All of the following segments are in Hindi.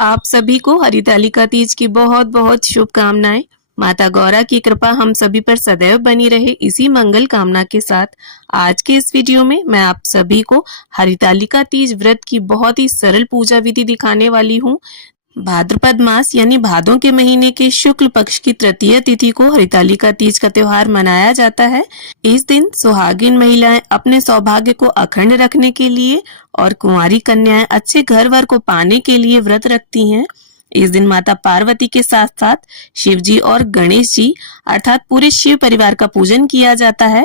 आप सभी को हरितालिका तीज की बहुत बहुत शुभकामनाएं। माता गौरा की कृपा हम सभी पर सदैव बनी रहे, इसी मंगल कामना के साथ आज के इस वीडियो में मैं आप सभी को हरितालिका तीज व्रत की बहुत ही सरल पूजा विधि दिखाने वाली हूँ। भाद्रपद मास यानी भादों के महीने के शुक्ल पक्ष की तृतीय तिथि को हरितालिका तीज का त्योहार मनाया जाता है। इस दिन सुहागिन महिलाएं अपने सौभाग्य को अखंड रखने के लिए और कुंवारी कन्याएं अच्छे घर वर को पाने के लिए व्रत रखती हैं। इस दिन माता पार्वती के साथ साथ शिव जी और गणेश जी अर्थात पूरे शिव परिवार का पूजन किया जाता है।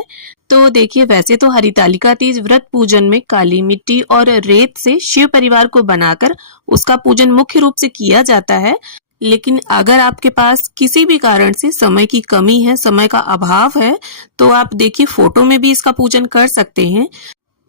तो देखिए, वैसे तो हरितालिका तीज व्रत पूजन में काली मिट्टी और रेत से शिव परिवार को बनाकर उसका पूजन मुख्य रूप से किया जाता है। लेकिन अगर आपके पास किसी भी कारण से समय की कमी है, समय का अभाव है, तो आप देखिए फोटो में भी इसका पूजन कर सकते हैं।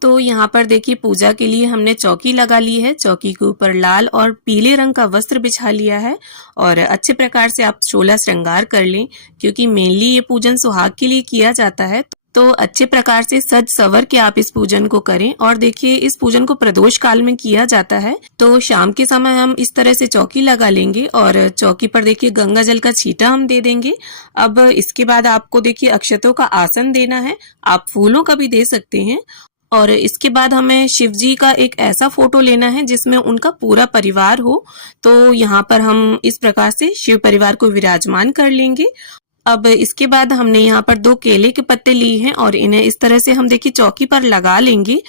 तो यहाँ पर देखिए, पूजा के लिए हमने चौकी लगा ली है। चौकी के ऊपर लाल और पीले रंग का वस्त्र बिछा लिया है और अच्छे प्रकार से आप 16 श्रृंगार कर लें, क्योंकि मेनली ये पूजन सुहाग के लिए किया जाता है। तो अच्छे प्रकार से सज सवर के आप इस पूजन को करें। और देखिए, इस पूजन को प्रदोष काल में किया जाता है। तो शाम के समय हम इस तरह से चौकी लगा लेंगे और चौकी पर देखिए गंगा जल का छींटा हम दे देंगे। अब इसके बाद आपको देखिए अक्षतों का आसन देना है, आप फूलों का भी दे सकते हैं। और इसके बाद हमें शिव जी का एक ऐसा फोटो लेना है जिसमें उनका पूरा परिवार हो। तो यहाँ पर हम इस प्रकार से शिव परिवार को विराजमान कर लेंगे। अब इसके बाद हमने यहाँ पर 2 केले के पत्ते लिए हैं और इन्हें इस तरह से हम देखिए चौकी पर लगा लेंगे।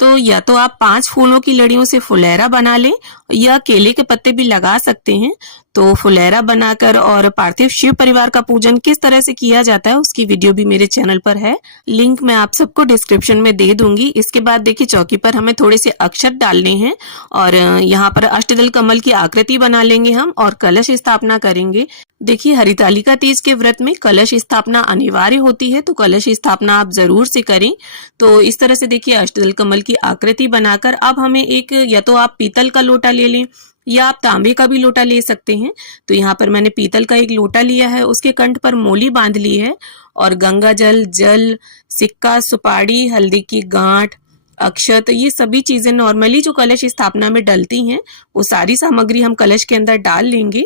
तो या तो आप 5 फूलों की लड़ियों से फुलेरा बना लें या केले के पत्ते भी लगा सकते हैं। तो फुलेरा बनाकर और पार्थिव शिव परिवार का पूजन किस तरह से किया जाता है उसकी वीडियो भी मेरे चैनल पर है, लिंक मैं आप सबको डिस्क्रिप्शन में दे दूंगी। इसके बाद देखिए चौकी पर हमें थोड़े से अक्षत डालने हैं और यहाँ पर अष्टदल कमल की आकृति बना लेंगे हम और कलश स्थापना करेंगे। देखिए, हरितालिका तीज के व्रत में कलश स्थापना अनिवार्य होती है, तो कलश स्थापना आप जरूर से करें। तो इस तरह से देखिए अष्टदल कमल की आकृति बनाकर अब हमें एक, या तो आप पीतल का लोटा ले लें या आप तांबे का भी लोटा ले सकते हैं। तो यहाँ पर मैंने पीतल का एक लोटा लिया है, उसके कंठ पर मोली बांध ली है और गंगा जल, सिक्का, सुपारी, हल्दी की गांठ, अक्षत, ये सभी चीजें नॉर्मली जो कलश स्थापना में डलती हैं वो सारी सामग्री हम कलश के अंदर डाल लेंगे।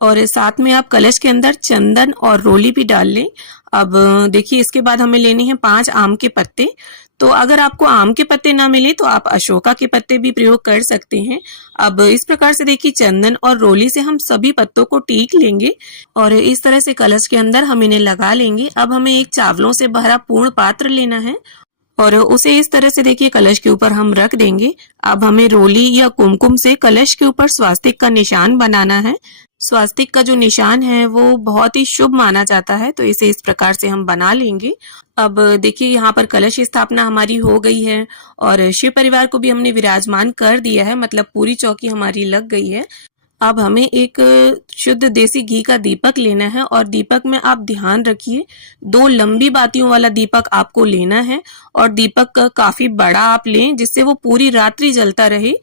और साथ में आप कलश के अंदर चंदन और रोली भी डाल लें। अब देखिए, इसके बाद हमें लेने हैं 5 आम के पत्ते। तो अगर आपको आम के पत्ते ना मिले तो आप अशोका के पत्ते भी प्रयोग कर सकते हैं। अब इस प्रकार से देखिए चंदन और रोली से हम सभी पत्तों को टीक लेंगे और इस तरह से कलश के अंदर हम इन्हें लगा लेंगे। अब हमें एक चावलों से भरा पूर्ण पात्र लेना है और उसे इस तरह से देखिए कलश के ऊपर हम रख देंगे। अब हमें रोली या कुमकुम से कलश के ऊपर स्वास्तिक का निशान बनाना है। स्वास्तिक का जो निशान है वो बहुत ही शुभ माना जाता है, तो इसे इस प्रकार से हम बना लेंगे। अब देखिए, यहाँ पर कलश स्थापना हमारी हो गई है और शिव परिवार को भी हमने विराजमान कर दिया है, मतलब पूरी चौकी हमारी लग गई है। अब हमें एक शुद्ध देसी घी का दीपक लेना है और दीपक में आप ध्यान रखिए 2 लंबी बातियों वाला दीपक आपको लेना है और दीपक काफी बड़ा आप लें जिससे वो पूरी रात्रि जलता रहे,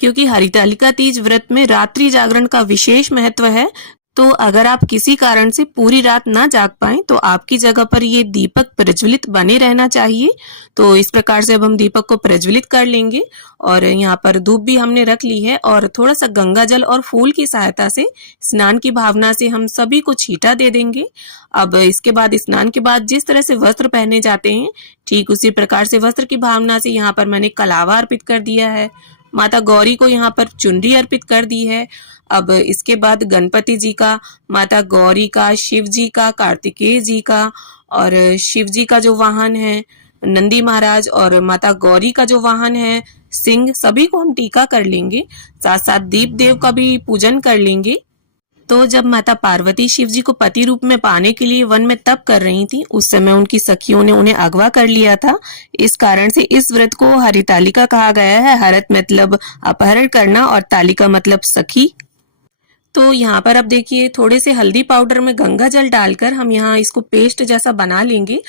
क्योंकि हरितालिका तीज व्रत में रात्रि जागरण का विशेष महत्व है। तो अगर आप किसी कारण से पूरी रात ना जाग पाएं तो आपकी जगह पर ये दीपक प्रज्वलित बने रहना चाहिए। तो इस प्रकार से अब हम दीपक को प्रज्वलित कर लेंगे और यहाँ पर धूप भी हमने रख ली है और थोड़ा सा गंगा जल और फूल की सहायता से स्नान की भावना से हम सभी को छींटा दे देंगे। अब इसके बाद स्नान के बाद जिस तरह से वस्त्र पहने जाते हैं ठीक उसी प्रकार से वस्त्र की भावना से यहाँ पर मैंने कलावा अर्पित कर दिया है। माता गौरी को यहाँ पर चुनरी अर्पित कर दी है। अब इसके बाद गणपति जी का, माता गौरी का, शिव जी का, कार्तिकेय जी का और शिव जी का जो वाहन है नंदी महाराज और माता गौरी का जो वाहन है सिंह, सभी को हम टीका कर लेंगे। साथ साथ दीप देव का भी पूजन कर लेंगे। तो जब माता पार्वती शिव जी को पति रूप में पाने के लिए वन में तप कर रही थी, उस समय उनकी सखियों ने उन्हें अगवा कर लिया था। इस कारण से इस व्रत को हरितालिका कहा गया है। हरत मतलब अपहरण करना और तालिका मतलब सखी। तो यहाँ पर अब देखिए थोड़े से हल्दी पाउडर में गंगा जल डालकर हम यहाँ इसको पेस्ट जैसा बना लेंगे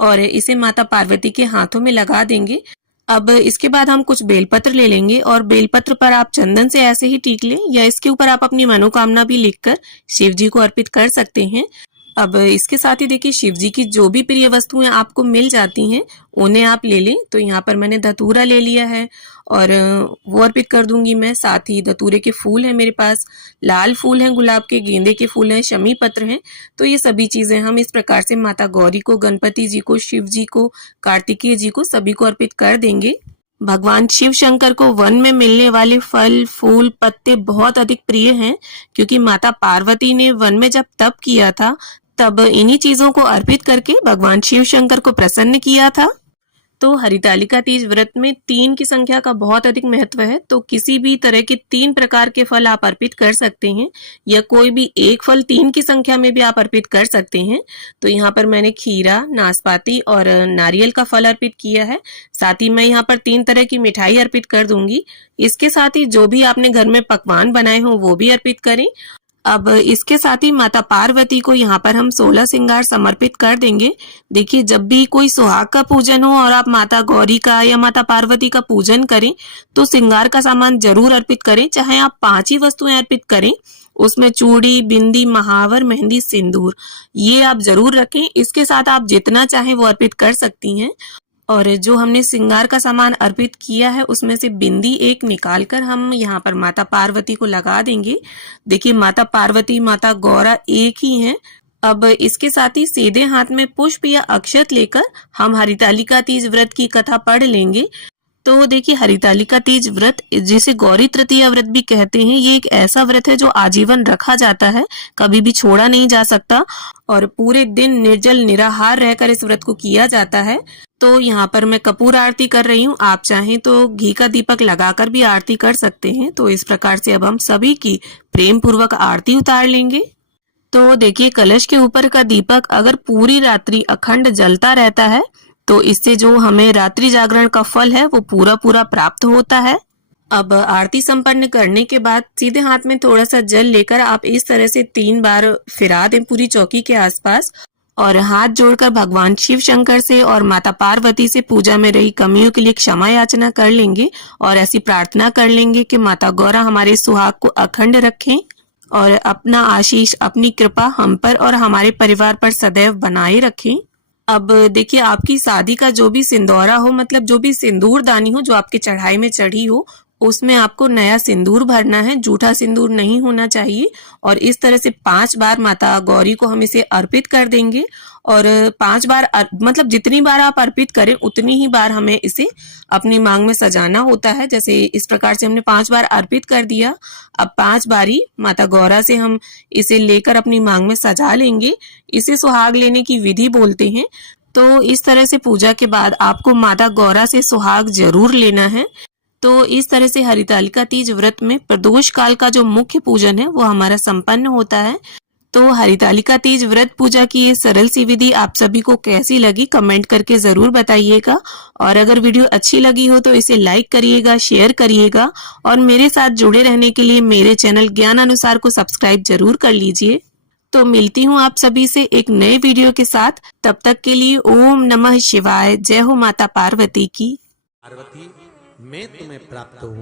और इसे माता पार्वती के हाथों में लगा देंगे। अब इसके बाद हम कुछ बेलपत्र ले लेंगे और बेलपत्र पर आप चंदन से ऐसे ही टीक लें या इसके ऊपर आप अपनी मनोकामना भी लिखकर शिव जी को अर्पित कर सकते हैं। अब इसके साथ ही देखिए शिव जी की जो भी प्रिय वस्तुएं आपको मिल जाती हैं उन्हें आप ले लें। तो यहाँ पर मैंने धतूरा ले लिया है और वो अर्पित कर दूंगी मैं। साथ ही धतूरे के फूल हैं मेरे पास, लाल फूल हैं गुलाब के, गेंदे के फूल हैं, शमी पत्र हैं। तो ये सभी चीजें हम इस प्रकार से माता गौरी को, गणपति जी को, शिव जी को, कार्तिकेय जी को, सभी को अर्पित कर देंगे। भगवान शिव शंकर को वन में मिलने वाले फल, फूल, पत्ते बहुत अधिक प्रिय हैं, क्योंकि माता पार्वती ने वन में जब तप किया था तब इन्हीं चीजों को अर्पित करके भगवान शिव शंकर को प्रसन्न किया था। तो हरितालिका तीज व्रत में 3 की संख्या का बहुत अधिक महत्व है। तो किसी भी तरह के 3 प्रकार के फल आप अर्पित कर सकते हैं, या कोई भी एक फल 3 की संख्या में भी आप अर्पित कर सकते हैं। तो यहाँ पर मैंने खीरा, नाशपाती और नारियल का फल अर्पित किया है। साथ ही मैं यहाँ पर 3 तरह की मिठाई अर्पित कर दूंगी। इसके साथ ही जो भी आपने घर में पकवान बनाए हो वो भी अर्पित करें। अब इसके साथ ही माता पार्वती को यहाँ पर हम 16 श्रृंगार समर्पित कर देंगे। देखिए, जब भी कोई सुहाग का पूजन हो और आप माता गौरी का या माता पार्वती का पूजन करें तो श्रृंगार का सामान जरूर अर्पित करें। चाहे आप 5 ही वस्तुएं अर्पित करें, उसमें चूड़ी, बिंदी, महावर, मेहंदी, सिंदूर, ये आप जरूर रखें। इसके साथ आप जितना चाहें वो अर्पित कर सकती हैं। और जो हमने श्रृंगार का सामान अर्पित किया है उसमें से बिंदी एक निकालकर हम यहाँ पर माता पार्वती को लगा देंगे। देखिए, माता पार्वती, माता गौरा एक ही हैं। अब इसके साथ ही सीधे हाथ में पुष्प या अक्षत लेकर हम हरितालिका तीज व्रत की कथा पढ़ लेंगे। तो देखिए, हरितालिका तीज व्रत, जिसे गौरी तृतीया व्रत भी कहते हैं, ये एक ऐसा व्रत है जो आजीवन रखा जाता है, कभी भी छोड़ा नहीं जा सकता और पूरे दिन निर्जल निराहार रहकर इस व्रत को किया जाता है। तो यहाँ पर मैं कपूर आरती कर रही हूँ। आप चाहें तो घी का दीपक लगाकर भी आरती कर सकते हैं। तो इस प्रकार से अब हम सभी की प्रेम पूर्वक आरती उतार लेंगे। तो देखिए, कलश के ऊपर का दीपक अगर पूरी रात्रि अखंड जलता रहता है तो इससे जो हमें रात्रि जागरण का फल है वो पूरा पूरा प्राप्त होता है। अब आरती संपन्न करने के बाद सीधे हाथ में थोड़ा सा जल लेकर आप इस तरह से 3 बार फिरा दें पूरी चौकी के आसपास और हाथ जोड़कर भगवान शिव शंकर से और माता पार्वती से पूजा में रही कमियों के लिए क्षमा याचना कर लेंगे और ऐसी प्रार्थना कर लेंगे कि माता गौरा हमारे सुहाग को अखंड रखें और अपना आशीष, अपनी कृपा हम पर और हमारे परिवार पर सदैव बनाए रखें। अब देखिए, आपकी शादी का जो भी सिंदूरा हो, मतलब जो भी सिंदूर दानी हो जो आपके चढ़ाई में चढ़ी हो, उसमें आपको नया सिंदूर भरना है। जूठा सिंदूर नहीं होना चाहिए। और इस तरह से 5 बार माता गौरी को हम इसे अर्पित कर देंगे और 5 बार मतलब जितनी बार आप अर्पित करें उतनी ही बार हमें इसे अपनी मांग में सजाना होता है। जैसे इस प्रकार से हमने 5 बार अर्पित कर दिया। अब 5 बारी माता गौरा से हम इसे लेकर अपनी मांग में सजा लेंगे। इसे सुहाग लेने की विधि बोलते हैं। तो इस तरह से पूजा के बाद आपको माता गौरा से सुहाग जरूर लेना है। तो इस तरह से हरितालिका तीज व्रत में प्रदोष काल का जो मुख्य पूजन है वो हमारा संपन्न होता है। तो हरितालिका तीज व्रत पूजा की ये सरल सी विधि आप सभी को कैसी लगी कमेंट करके जरूर बताइएगा। और अगर वीडियो अच्छी लगी हो तो इसे लाइक करिएगा, शेयर करिएगा और मेरे साथ जुड़े रहने के लिए मेरे चैनल ज्ञान अनुसार को सब्सक्राइब जरूर कर लीजिए। तो मिलती हूँ आप सभी से एक नए वीडियो के साथ। तब तक के लिए ओम नमः शिवाय। जय हो माता पार्वती की। पार्वती, मैं तुम्हें प्राप्त हूँ।